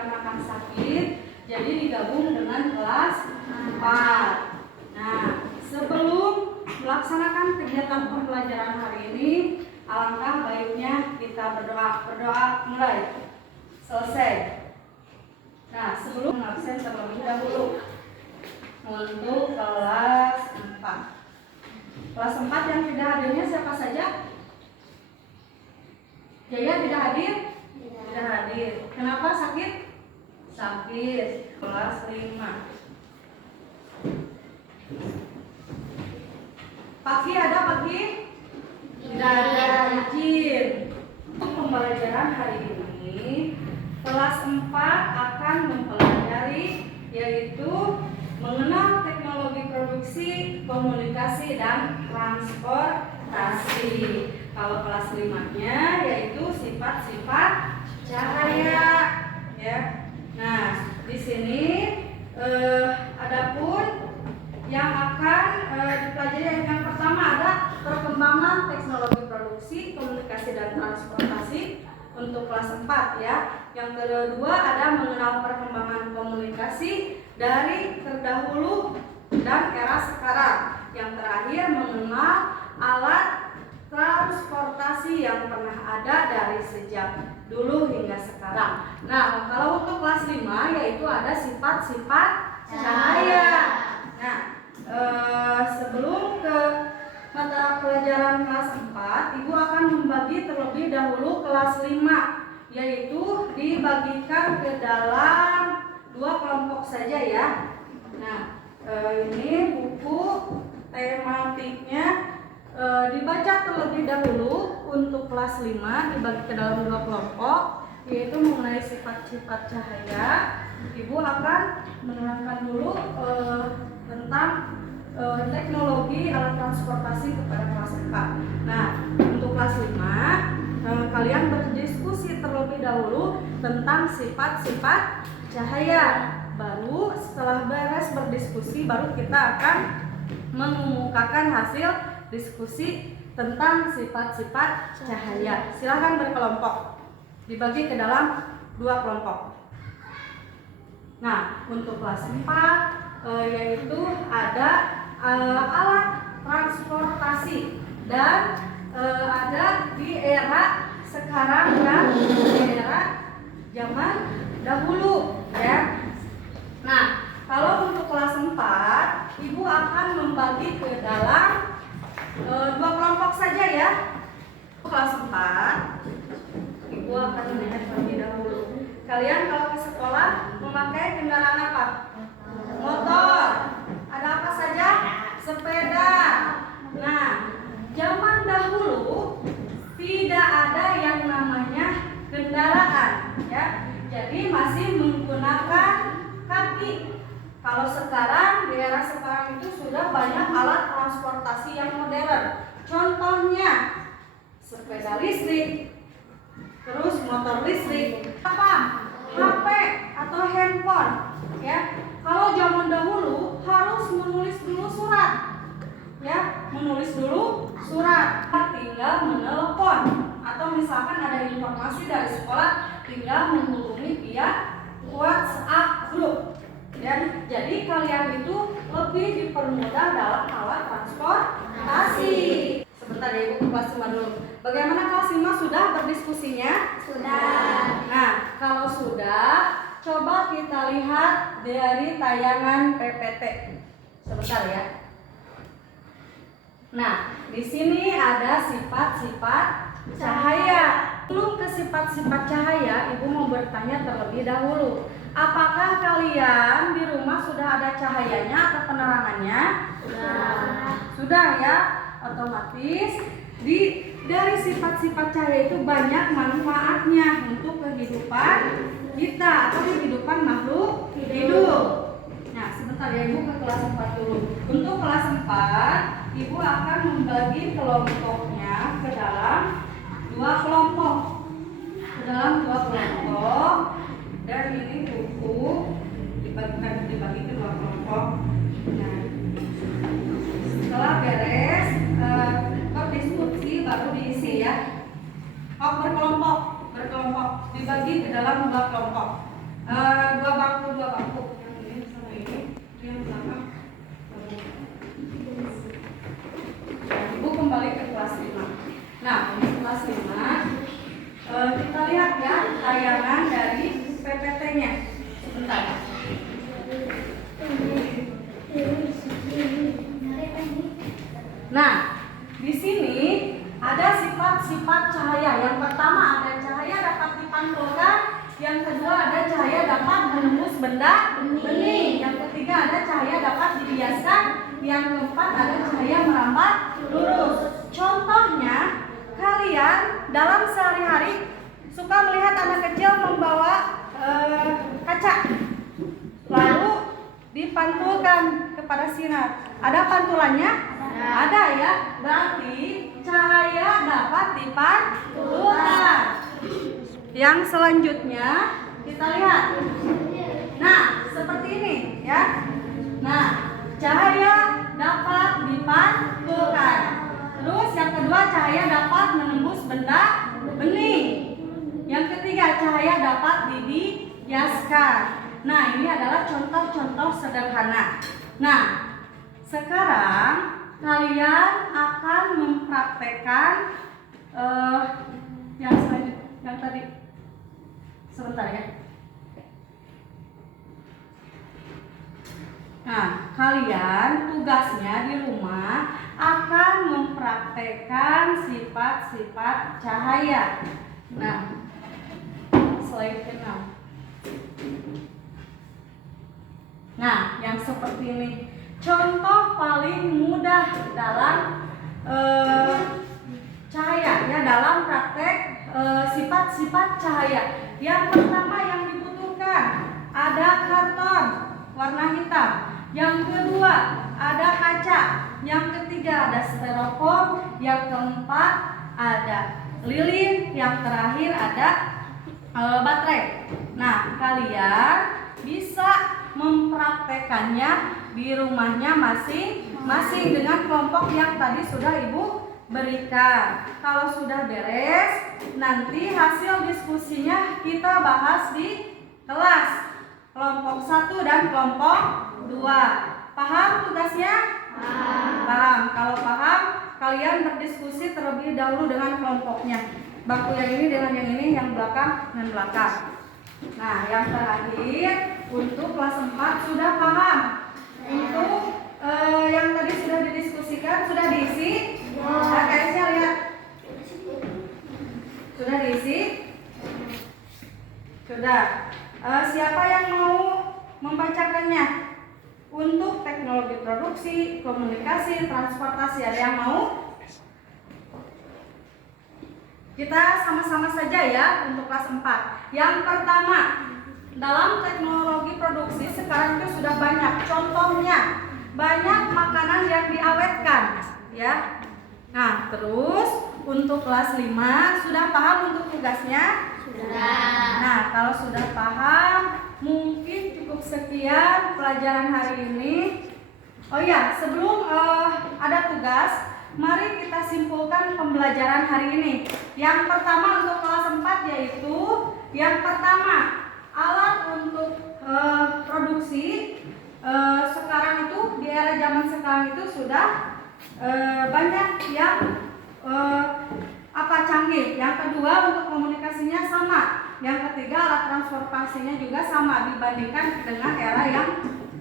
dikarenakan sakit, jadi digabung dengan kelas 4. Nah, sebelum melaksanakan kegiatan pembelajaran hari ini, alangkah baiknya kita berdoa. Berdoa mulai. Selesai. Nah, sebelum absen terlebih dahulu untuk kelas 4. Kelas 4 yang tidak hadirnya siapa saja? Jaya tidak hadir? Tidak hadir. Kenapa sakit? Sakit. Kelas 5. Pagi ada pagi? Tidak ada. Izin. Untuk pembelajaran hari ini, kelas 4 akan mempelajari yaitu mengenal teknologi produksi, komunikasi, dan transportasi. Kalau kelas 5-nya yaitu sifat-sifat cahaya, ya. Nah, di sini adapun yang akan dipelajari yang pertama ada perkembangan teknologi produksi, komunikasi, dan transportasi untuk kelas 4 ya. Yang kedua ada mengenal perkembangan komunikasi dari terdahulu dan era sekarang. Yang terakhir mengenal alat transportasi yang pernah ada dari sejak dulu hingga sekarang. Nah, kalau untuk kelas 5 yaitu ada sifat-sifat cahaya. Nah, sebelum ke mata pelajaran kelas 4, Ibu akan membagi terlebih dahulu kelas 5, yaitu dibagikan ke dalam 2 kelompok saja ya. Nah, ini buku tematiknya dibaca terlebih dahulu untuk kelas 5 dibagi ke dalam 2 kelompok, yaitu mengenai sifat-sifat cahaya. Ibu akan menerangkan dulu tentang teknologi alat transportasi kepada kelas 4. Nah, untuk kelas 5 kalian berdiskusi terlebih dahulu tentang sifat-sifat cahaya. Baru setelah beres berdiskusi, baru kita akan mengemukakan hasil diskusi tentang sifat-sifat cahaya. Silahkan berkelompok, dibagi ke dalam 2 kelompok. Nah, untuk kelas 4 yaitu ada alat transportasi dan ada di era sekarang dan di era zaman dahulu ya. Nah, kalau untuk kelas 4 Ibu akan membagi ke dalam 2 kelompok saja ya. Kelas 4 Ibu akan melihat terlebih dahulu. Kalian kalau ke sekolah memakai kendaraan apa? Motor. Ada apa saja? Sepeda. Nah, zaman dahulu tidak ada yang namanya kendaraan ya. Jadi masih menggunakan kaki. Kalau sekarang di era sekarang itu sudah banyak alat transportasi yang modern. Contohnya sepeda listrik, terus motor listrik, apa? HP atau handphone ya. Kalau zaman dahulu harus menulis dulu surat ya, menulis dulu surat, tinggal menelepon atau misalkan ada informasi dari sekolah tinggal menghubungi via WhatsApp grup ya. Jadi kalian itu lebih dipermudah dalam alat transportasi. Sebentar ya, Ibu kelas 5 dulu. Bagaimana kelas 5 sudah berdiskusinya? Sudah. Nah, kalau sudah, coba kita lihat dari tayangan PPT. Sebentar ya. Nah, di sini ada sifat-sifat cahaya. Sebelum ke sifat-sifat cahaya, Ibu mau bertanya terlebih dahulu. Apakah kalian di rumah sudah ada cahayanya atau penerangannya? Sudah. Sudah ya, otomatis dari sifat-sifat cahaya itu banyak manfaatnya untuk kehidupan kita atau kehidupan makhluk hidup. Nah, sebentar ya, Ibu ke kelas 4 dulu. Untuk kelas 4, Ibu akan membagi kelompoknya ke dalam 2 kelompok. Ke dalam 2 kelompok. Dan ini buku dibagi ke 2 kelompok. Nah, setelah beres berdiskusi baru diisi ya. Berkelompok dibagi ke dalam 2 kelompok. dua bangku. Yang ini sama ini, yang belakang. Ibu kembali ke kelas 5. Nah, di kelas 5 kita lihat ya tayangan dari PPT-nya. Sebentar. Nah, di sini ada sifat-sifat cahaya. Yang pertama ada cahaya dapat dipantulkan, yang kedua ada cahaya dapat menembus benda bening, yang ketiga ada cahaya dapat dibiaskan, yang keempat ada cahaya merambat lurus. Contohnya, kalian dalam sehari-hari suka melihat anak kecil membawa kaca, lalu dipantulkan kepada sinar. Ada pantulannya? Ada ya. Berarti cahaya dapat dipantulkan. Yang selanjutnya kita lihat. Nah, seperti ini ya. Nah, cahaya dapat dipantulkan. Terus yang kedua cahaya dapat menembus benda bening. Yang ketiga cahaya dapat dibiaskan. Nah, ini adalah contoh-contoh sederhana. Nah, sekarang kalian akan mempraktekkan yang selanjutnya, yang tadi. Sebentar ya. Nah, kalian tugasnya di rumah akan mempraktekkan sifat-sifat cahaya. Nah, slide ke-6. Nah, yang seperti ini contoh paling mudah dalam cahaya ya, dalam praktek sifat-sifat cahaya. Yang pertama yang dibutuhkan ada karton warna hitam. Yang kedua ada kaca. Yang ketiga ada styrofoam. Yang keempat ada lilin. Yang terakhir ada baterai. Nah, kalian bisa mempraktekannya di rumahnya masing-masing dengan kelompok yang tadi sudah Ibu berikan. Kalau sudah beres, nanti hasil diskusinya kita bahas di kelas kelompok 1 dan kelompok 2. Paham tugasnya? Paham. Kalau paham, kalian berdiskusi terlebih dahulu dengan kelompoknya. Bangku yang ini dengan yang ini, yang belakang dengan belakang. Nah, yang terakhir untuk kelas 4 sudah paham. Untuk yang tadi sudah didiskusikan, sudah diisi? AKS-nya lihat. Sudah diisi? Sudah. Siapa yang mau membacakannya? Untuk teknologi produksi, komunikasi, transportasi, ada yang mau? Kita sama-sama saja ya untuk kelas 4. Yang pertama, dalam teknologi produksi sekarang itu sudah banyak. Contohnya, banyak makanan yang diawetkan ya. Nah, terus untuk kelas 5 sudah paham untuk tugasnya? Sudah. Nah, kalau sudah paham, mungkin cukup sekian pelajaran hari ini. Oh ya, sebelum ada tugas, mari kita simpulkan pembelajaran hari ini. Yang pertama untuk kelas 4 yaitu yang pertama, alat untuk produksi sekarang itu di era zaman sekarang itu sudah banyak yang canggih. Yang kedua untuk komunikasinya sama. Yang ketiga alat transportasinya juga sama dibandingkan dengan era yang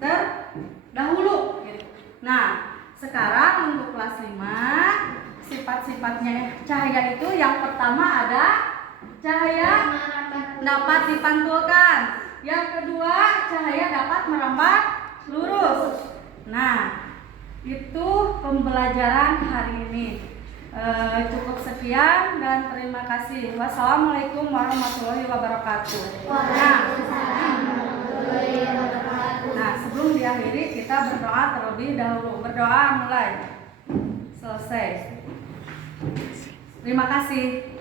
terdahulu. Nah, sekarang untuk kelas 5 sifat-sifatnya cahaya itu yang pertama ada cahaya dapat dipantulkan. Yang kedua cahaya dapat merambat lurus. Nah, itu pembelajaran hari ini. Cukup sekian dan terima kasih. Wassalamualaikum warahmatullahi wabarakatuh. Nah, sebelum diakhiri kita berdoa terlebih dahulu. Berdoa mulai. Selesai. Terima kasih.